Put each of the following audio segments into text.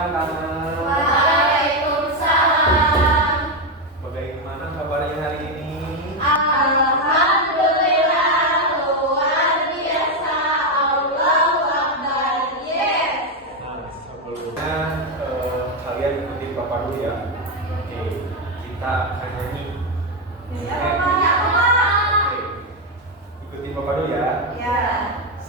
anak-anak. Waalaikumsalam. Bagaimana kabarnya hari ini? Alhamdulillah, luar biasa. Allahu Akbar. Yes. Nah, sebelumnya kalian ikuti Papa dulu ya. Oke, kita akan nyanyi. Ikuti Papa dulu ya. Ya.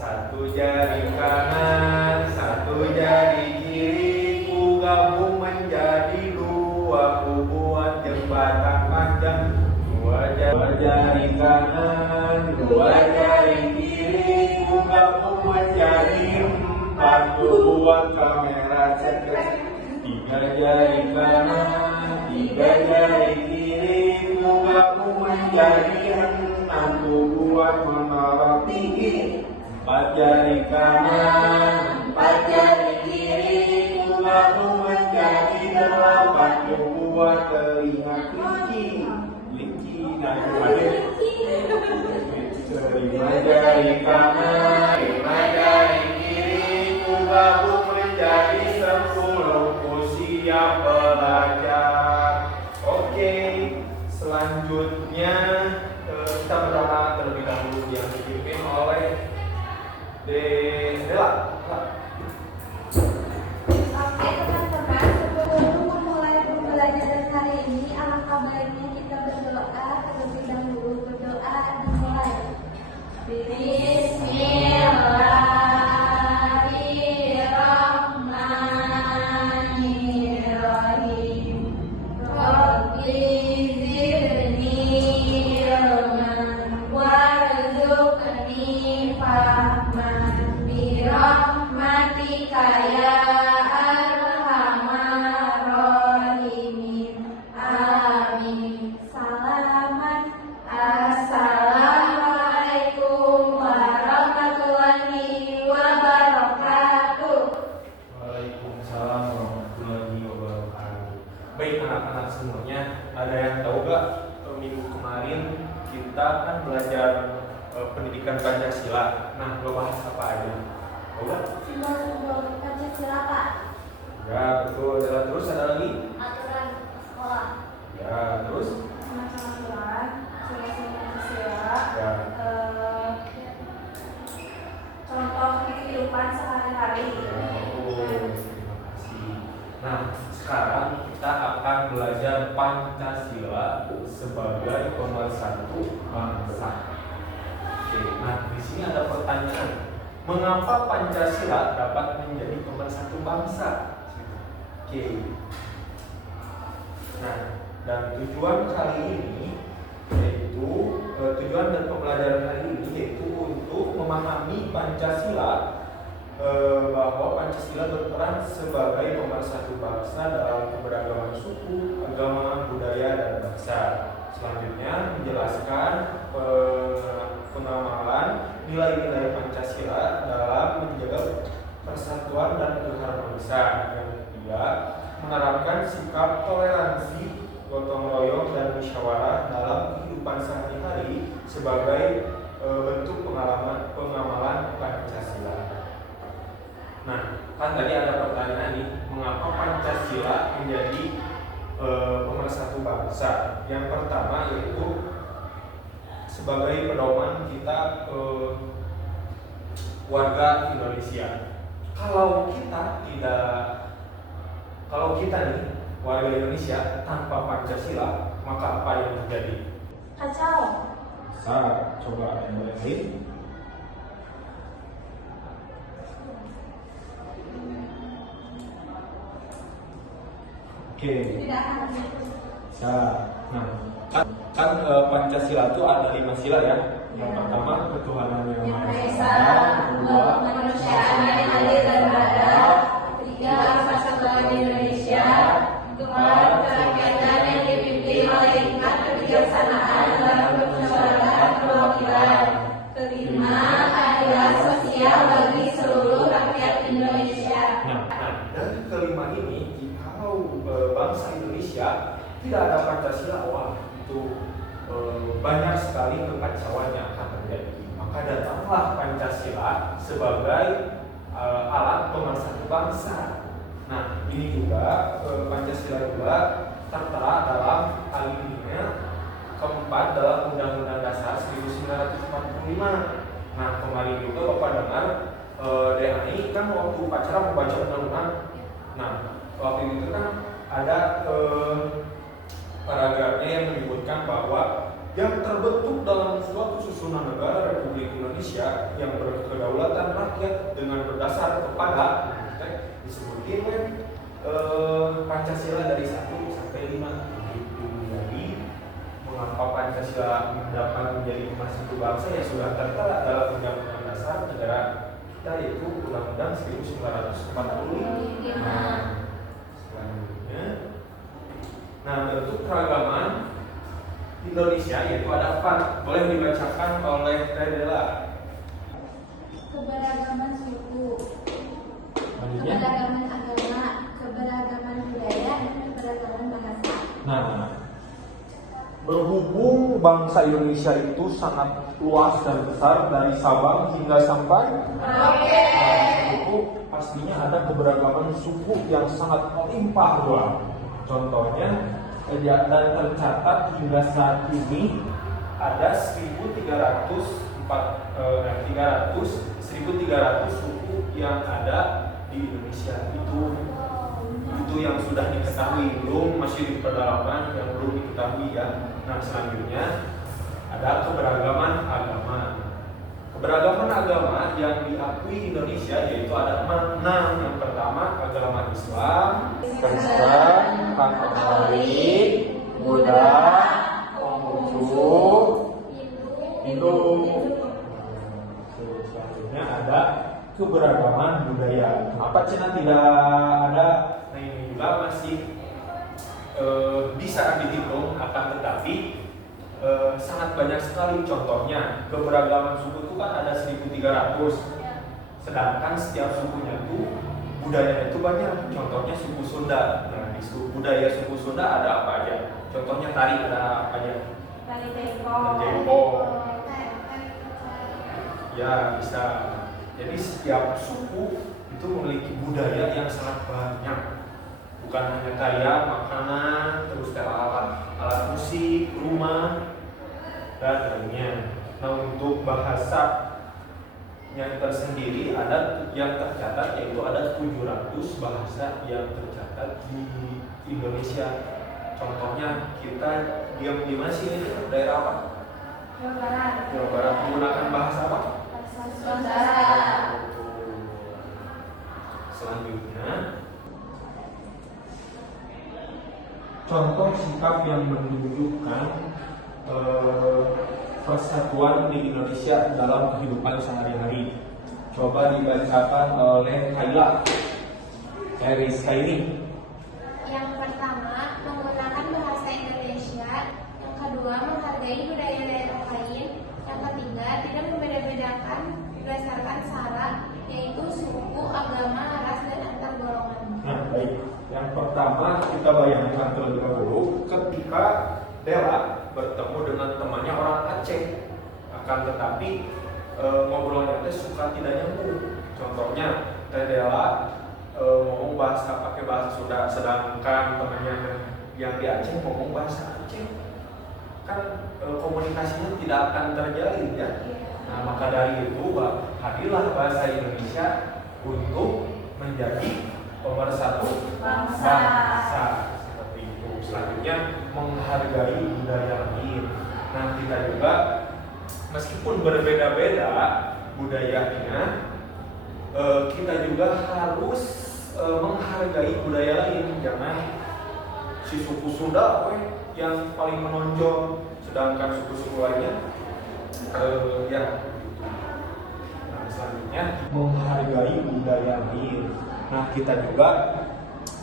Satu jari kanan, satu jari kiri, ku gabung menjadi dua, ku buat jembatan panjang. Dua jari kanan, dua jari kiri, ku gabung menjadi empat, ku buat kamera sukses. Tiga jari kanan, tiga jari kiri, ku gabung menjadi enam, ku buat menara tinggi. Empat jari kanan, empat jari kiri, ku gabung menjadi delapan, ku buat telinga kelinci. Nah itu ada. Lima jari kanan, lima jari kiri, ku gabung menjadi 10, ku siap belajar. Oke, selanjutnya kita berdoa terlebih dahulu yang dipimpin oleh Dela. Oke teman-teman, sebelum memulai pembelajaran hari ini, alangkah baiknya kita berdoa terlebih dahulu. Berdoa dimulai. Bismillahirrahmanirrahim. Rabbi zidni ilman warzuqni fahman birahmatika ya arhamar rahimin. Amin. Salaman. Assalamualaikum warahmatullahi wabarakatuh. Waalaikumsalam warahmatullahi wabarakatuh. Baik anak-anak semuanya, ada yang tahu gak minggu kemarin kita kan belajar pendidikan Pancasila. Nah, lo bahas apa aja? Tahu gak? Simbol-simbol Pancasila, Pak. Ya, betul. Terus ada lagi? Aturan sekolah. Ya, terus? Semacam aturan, sila-sila Pancasila. Ya. Contoh kehidupan sehari-hari. Ya, betul. Terima kasih. Nah, sekarang kita akan belajar Pancasila sebagai pemersatu bangsa. Oke, nah di sini ada pertanyaan. Mengapa Pancasila dapat menjadi pemersatu bangsa? Oke. Nah, dan tujuan kali ini yaitu tujuan dan pembelajaran kali ini yaitu untuk memahami Pancasila, bahwa Pancasila berperan sebagai pemersatu bangsa dalam keberagaman suku, agama, budaya, dan bahasa. Selanjutnya menjelaskan pengamalan nilai-nilai Pancasila dalam menjaga persatuan dan keharmonisan. Yang ketiga, menerapkan sikap toleransi, gotong royong, dan musyawarah dalam kehidupan sehari-hari sebagai bentuk pengamalan Pancasila. Nah, kan tadi ada pertanyaan nih, mengapa Pancasila menjadi pemersatu bangsa? Yang pertama yaitu sebagai pedoman kita warga Indonesia. Kalau kita nih warga Indonesia tanpa Pancasila, maka apa yang terjadi? Kacau. Coba yang lain. Oke. Tidak akan Nah, kan Pancasila itu ada 5 sila ya. Yang pertama ketuhanan yang Maha Esa, kedua kemanusiaan yang adil dan beradab, ketiga persatuan Indonesia, keempat kerakyatan yang dipimpin oleh hikmat kebijaksanaan dalam permusyawaratan perwakilan, kelima keadilan sosial bagi seluruh rakyat Indonesia. Nah, dari kelima ini, kalau bangsa Indonesia tidak ada Pancasila, wah itu banyak sekali kekacauan yang akan terjadi. Maka datanglah Pancasila sebagai alat pemersatu bangsa. Nah, ini juga Pancasila juga tertera dalam alinea keempat dalam Undang-Undang Dasar 1945. Nah, kemarin juga Bapak dengar DAI kan waktu upacara membaca undang-undang. Nah, waktu itu kan ada paragrafnya yang menyebutkan bahwa yang terbentuk dalam suatu susunan negara Republik Indonesia yang berkedaulatan rakyat dengan berdasar kepada disebutin kan Pancasila dari 1 sampai 5 itu. Jadi mengapa Pancasila dapat menjadi emas satu bangsa ya sudah tertera dalam Undang-Undang Dasar Negara kita yaitu Undang-Undang 1945. Selanjutnya, nah bentuk keragaman Indonesia yaitu ada 4. Boleh dibacakan oleh Redela. Keberagaman suku, Selanjutnya. keberagaman agama, keberagaman budaya, dan keberagaman bahasa. Nah, berhubung bangsa Indonesia itu sangat luas dan besar dari Sabang hingga sampai itu pastinya ada keberagaman suku yang sangat melimpah ruah. Contohnya dan tercatat hingga saat ini ada 1.300 suku yang ada di Indonesia. Itu yang sudah diketahui, belum masih di pedalaman yang belum diketahui ya. Nah, selanjutnya ada keberagaman agama. Keberagaman agama yang diakui Indonesia yaitu ada 6. Yang pertama agama Islam, Kristen, Katolik, Buddha, Konghucu, Hindu. Selanjutnya ada keberagaman budaya. Apa Cina tidak ada? Nah, ini juga masih bisa dihitung, akan tetapi sangat banyak sekali. Contohnya keberagaman suku itu kan ada 1.300, sedangkan setiap sukunya itu budayanya itu banyak. Contohnya suku Sunda. Nah, di budaya suku Sunda ada apa aja? Contohnya tari ada apa aja? Tari Jempo. Ya, bisa. Jadi setiap suku itu memiliki budaya yang sangat banyak. Bukan hanya kaya, makanan, terus alat musik, rumah, dan lainnya. Nah, untuk bahasanya tersendiri ada yang tercatat yaitu ada 700 bahasa yang tercatat di Indonesia. Contohnya kita diam di mana sih ini daerah apa? Jawa Barat. Jawa Barat menggunakan bahasa apa? Saudara. Selanjutnya, contoh sikap yang menunjukkan persatuan di Indonesia dalam kehidupan sehari-hari. Coba dibacakan oleh Kayla. Rizka ini. Yang pertama, menggunakan bahasa Indonesia. Yang kedua, menghargai budaya daerah lain. Yang ketiga, tidak membeda-bedakan berdasarkan sara, yaitu suku, agama, ras, dan antar golongan. Nah, baik. Yang pertama kita bayangkan terlebih dahulu ketika Dela bertemu dengan temannya orang Aceh, akan tetapi ngobrolnya suka tidak nyambung. Contohnya Teh Dela ngomong pakai bahasa Sunda, sedangkan temannya yang di Aceh ngomong bahasa Aceh, kan komunikasinya tidak akan terjalin ya. Nah, maka dari itu hadirlah bahasa Indonesia untuk menjadi pemersatu bangsa. Seperti itu. Selanjutnya menghargai budaya lain. Nah, kita juga meskipun berbeda-beda budayanya, kita juga harus menghargai budaya lain. Jangan si suku Sunda yang paling menonjol, sedangkan suku-suku lainnya ya. Nah, selanjutnya menghargai budaya lain. Nah, kita juga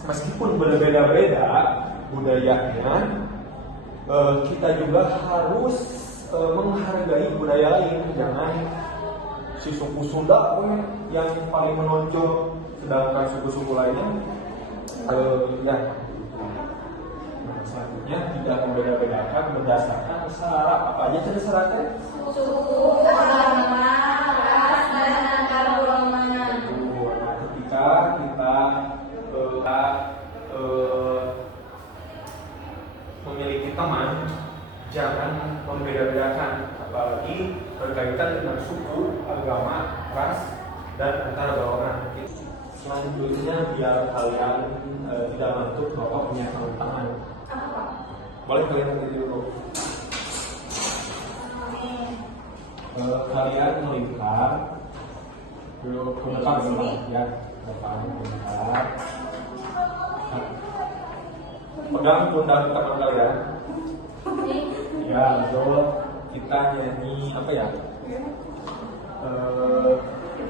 meskipun berbeda-beda budayanya, kita juga harus menghargai budaya lain. Jangan si suku Sunda yang paling menonjol, sedangkan suku-suku lainnya ya. Nah, selanjutnya tidak membeda-bedakan berdasarkan sara. Apa aja tadi syaratnya? Suku, agama, ras, dan antar golongan. Nah, ketika kita jangan membeda-bedakan, apalagi berkaitan dengan suku, agama, ras, dan antar golongan. Selanjutnya biar kalian tidak ngantuk, Bapak punya sarung tangan. Apa Pak? Boleh kalian berdiri dulu. Kalian melingkar dulu ke depan ya, depan. Pegang pundak teman kalian. Ya, betul. Kita nyanyi apa ya?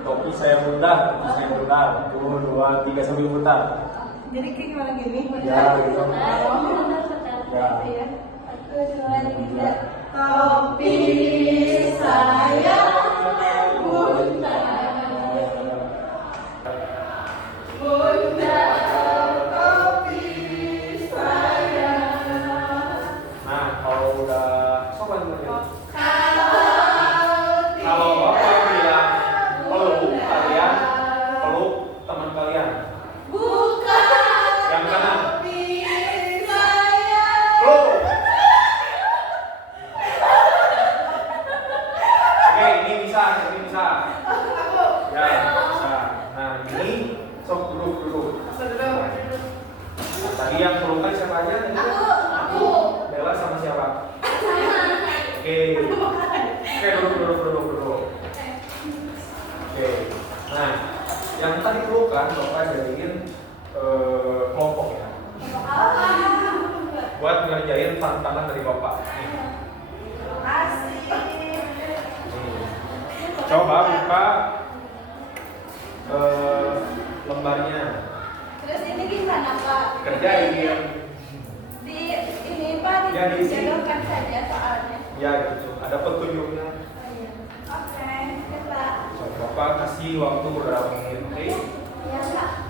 Topi saya muntah, topi saya muntah. 1, 2, 3 sambil muntah. Jadi kayak gimana gini? Ya, gitu. Ya. 1, 2, 3. Topi saya muntah. Nah, kalau udah sopan kalian. Kalau Bapak bilang peluk, kalian peluk teman kalian. Yang kanan. Peluk. Oke, ini bisa. Ya, bisa. Nah, ini sok duduk. Nah, tadi yang pelukan siapa aja? Aku. Bella sama siapa? Oke, duduk. Oke. Nah, yang tadi pelukan Bapak jadiin kelompok ya. Buat ngerjain tantangan dari Bapak. Nih. Coba buka lembarnya. Terus ini gimana Pak? Kerjain. Di ini Pak, Ya, di sini. dijodohkan saja soalnya. Ya gitu. Ada petunjuknya. Oke, kita. Coba Bapak kasih waktu beberapa menit. Oke? Ya Pak.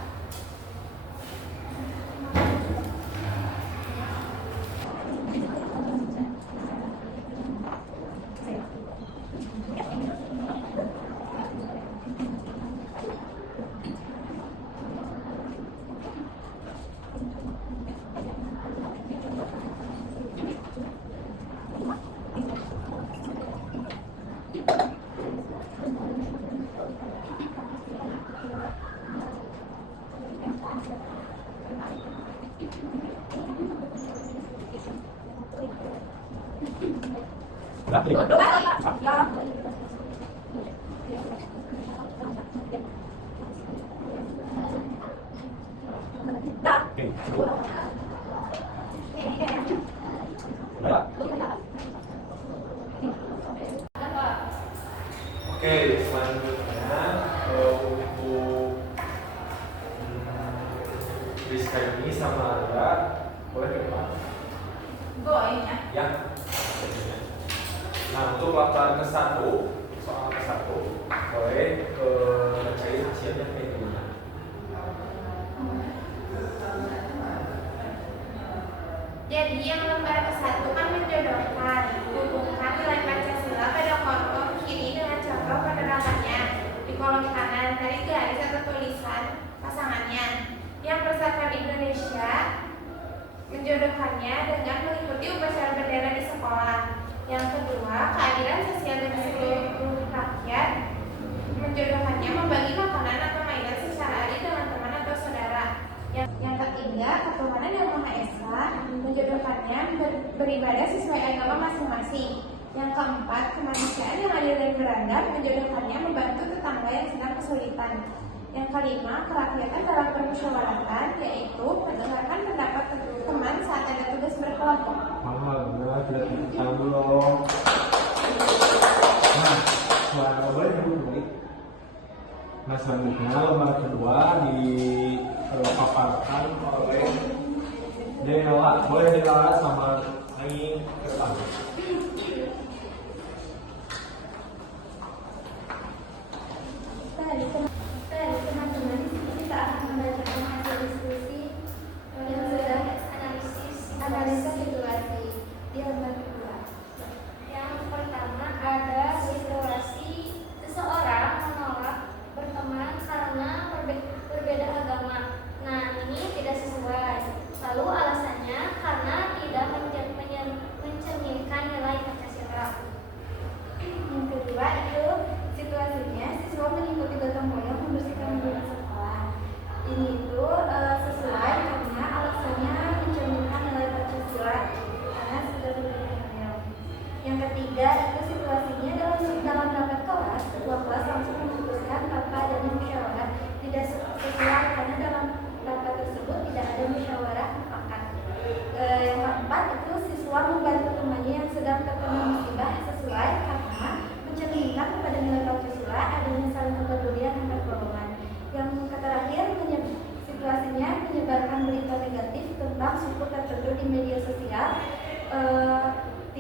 Oke, selanjutnya untuk Rizka ini sama Anda boleh ke depan? Ya. Nah, untuk pelajaran ke-1, soal ke-1 boleh cari hasilnya kayak gimana? Jadi yang lembar ke-1 kan menjodohkan, hubungkan nilai Pancasila pada kolom kiri dengan contoh penerapannya. Di kolom kanan tarik garis atau tulisan pasangannya. Yang Persatuan Indonesia menjodohkannya dengan mengikuti upacara bendera di sekolah. Yang kedua, keadilan sosial bagi seluruh rakyat menjodohkannya membagi makanan atau mainan secara adil dengan teman atau saudara. Yang ketiga, ketuhanan yang Maha Esa menjodohkannya beribadah sesuai agama masing-masing. Yang keempat, kemanusiaan yang adil dan beradab menjodohkannya membantu tetangga yang sedang kesulitan. Yang kelima, kerakyatan dalam permusyawaratan, yaitu mendengarkan pendapat teman saat ada tugas berkelompok. Alhamdulillah, sudah kita belum. Nah, suara boleh dulu. Nah, selanjutnya lembar kedua dipaparkan oleh Dela. Boleh Dela sama Aing ke depan. Teman-teman, kita akan membacakan hasil diskusi yang sudah analisa situasi di lembar kedua. Yang pertama ada situasi seseorang menolak berteman karena berbeda agama. Nah, ini tidak sesuai. Lalu alasannya karena tidak mencerminkan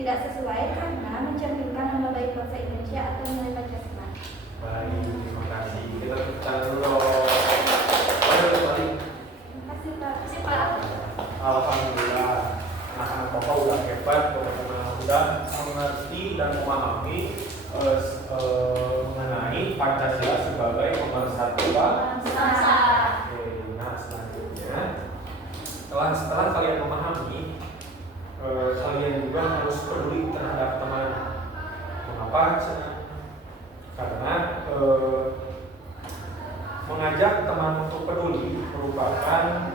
tidak sesuai karena mencerminkan nama baik bangsa Indonesia atau nilai Pancasila. Baik, terima kasih. Kita tepuk tangan dulu. Boleh balik. Terima kasih Pak. Alhamdulillah, anak-anak Bapak udah hebat, teman-teman udah mengerti dan memahami mengenai Pancasila sebagai pemersatu bangsa. Oke, nah selanjutnya setelah kalian memahami, kalian juga harus peduli terhadap teman. Mengapa? Karena mengajak teman untuk peduli merupakan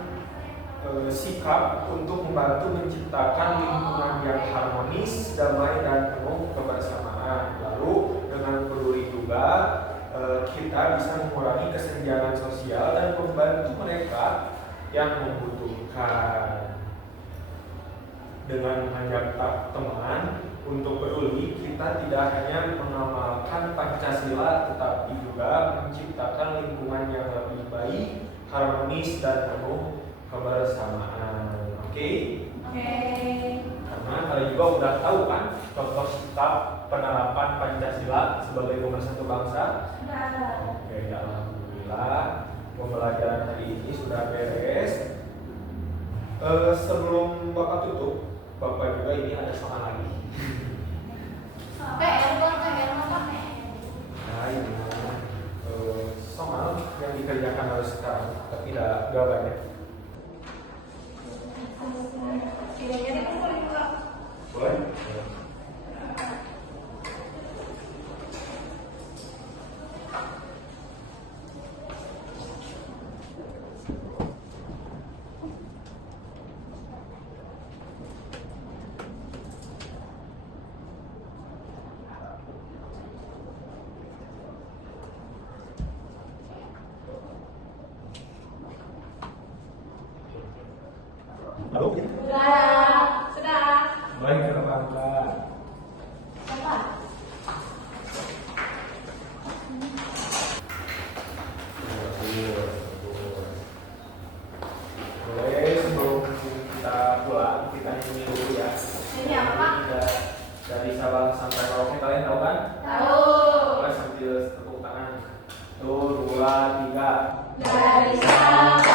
sikap untuk membantu menciptakan lingkungan yang harmonis, damai, dan penuh kebersamaan. Lalu dengan peduli juga kita bisa mengurangi kesenjangan sosial dan membantu mereka yang membutuhkan. Dengan mengajak teman untuk peduli, kita tidak hanya mengamalkan Pancasila, tetapi juga menciptakan lingkungan yang lebih baik, harmonis, dan penuh kebersamaan. Oke? Karena kalian juga udah tahu kan contoh sikap penerapan Pancasila sebagai pemersatu bangsa. Oke, alhamdulillah pembelajaran hari ini sudah beres. Sebelum Bapak tutup, Bapak juga ini ada soal lagi. Nah, ini soal yang dikerjakan harus sekarang, tapi tidak banyak. Boleh? Halo? Sudah. Baik, Bapak. Boleh sebelum kita pulang, kita nyanyi dulu ya. Ini apa, Pak? Dari Sabang sampai Merauke, kalian tahu kan? Tahu. Boleh sambil tepuk tangan. 1, 2, 3. Dari Sabang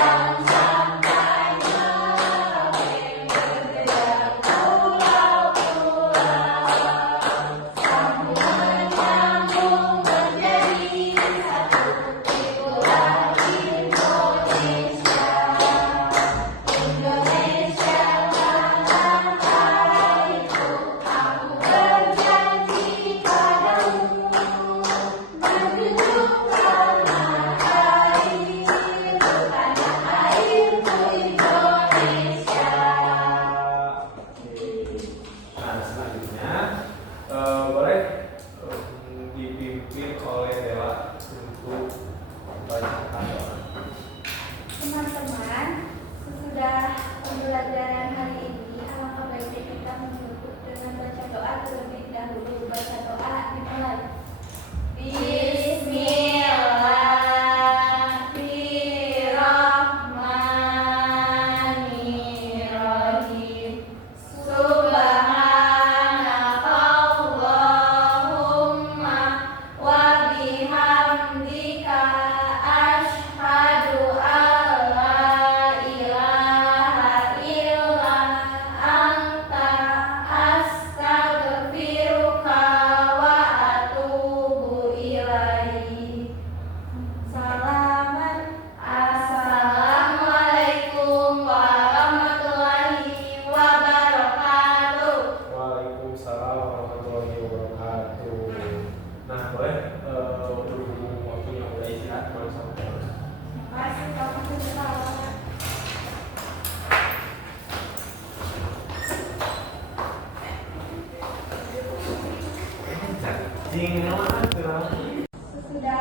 Sesudah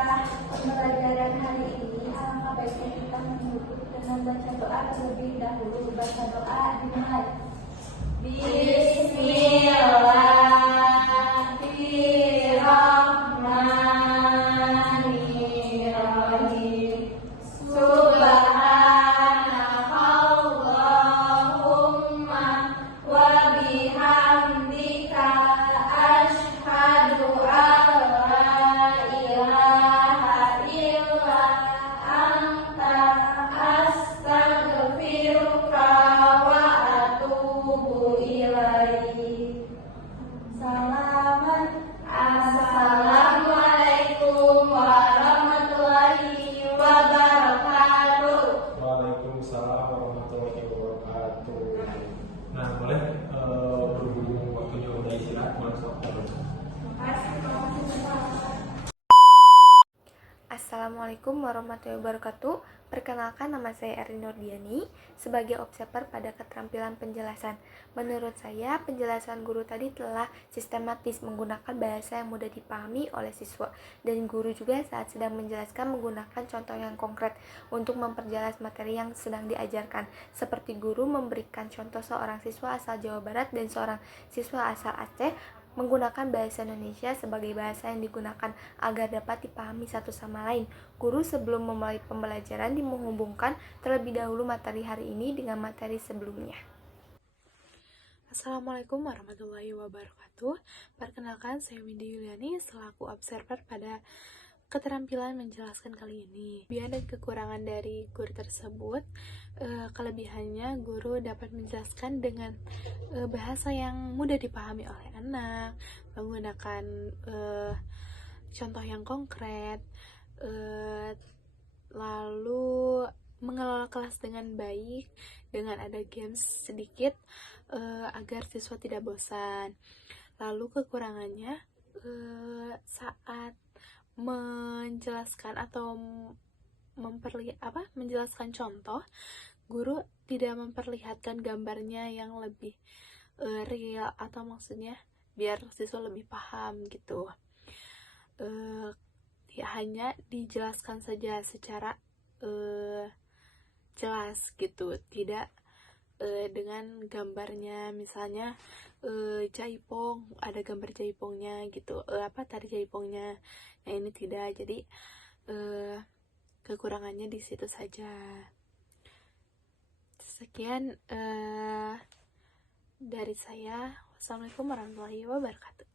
pembelajaran hari ini, alangkah baiknya kita menutup dengan baca doa terlebih dahulu. Baca doa dimulai. Bismillahirrahmanirrahim. Subhanakallahumma wa bihamdika Waalaikumsalam warahmatullahi wabarakatuh. Nah, boleh berhubung waktunya udah istirahat, boleh sok. Assalamualaikum warahmatullahi wabarakatuh. Perkenalkan, nama saya Erin Nurdiani sebagai observer pada keterampilan penjelasan. Menurut saya, penjelasan guru tadi telah sistematis menggunakan bahasa yang mudah dipahami oleh siswa, dan guru juga saat sedang menjelaskan menggunakan contoh yang konkret untuk memperjelas materi yang sedang diajarkan. Seperti guru memberikan contoh seorang siswa asal Jawa Barat dan seorang siswa asal Aceh menggunakan bahasa Indonesia sebagai bahasa yang digunakan agar dapat dipahami satu sama lain. Guru sebelum memulai pembelajaran menghubungkan terlebih dahulu materi hari ini dengan materi sebelumnya. Assalamualaikum warahmatullahi wabarakatuh. Perkenalkan, saya Windy Yuliani selaku observer pada keterampilan menjelaskan kali ini. Kelebihan dan kekurangan dari guru tersebut, kelebihannya guru dapat menjelaskan dengan bahasa yang mudah dipahami oleh anak, menggunakan contoh yang konkret, lalu mengelola kelas dengan baik dengan ada games sedikit agar siswa tidak bosan. Lalu kekurangannya saat menjelaskan atau menjelaskan contoh, guru tidak memperlihatkan gambarnya yang lebih real, atau maksudnya biar siswa lebih paham gitu. Hanya dijelaskan saja secara jelas gitu, tidak dengan gambarnya, misalnya jaipong, ada gambar jaipongnya gitu, tari jaipongnya. Nah, ini tidak, jadi kekurangannya di situ saja. Sekian dari saya. Wassalamualaikum warahmatullahi wabarakatuh.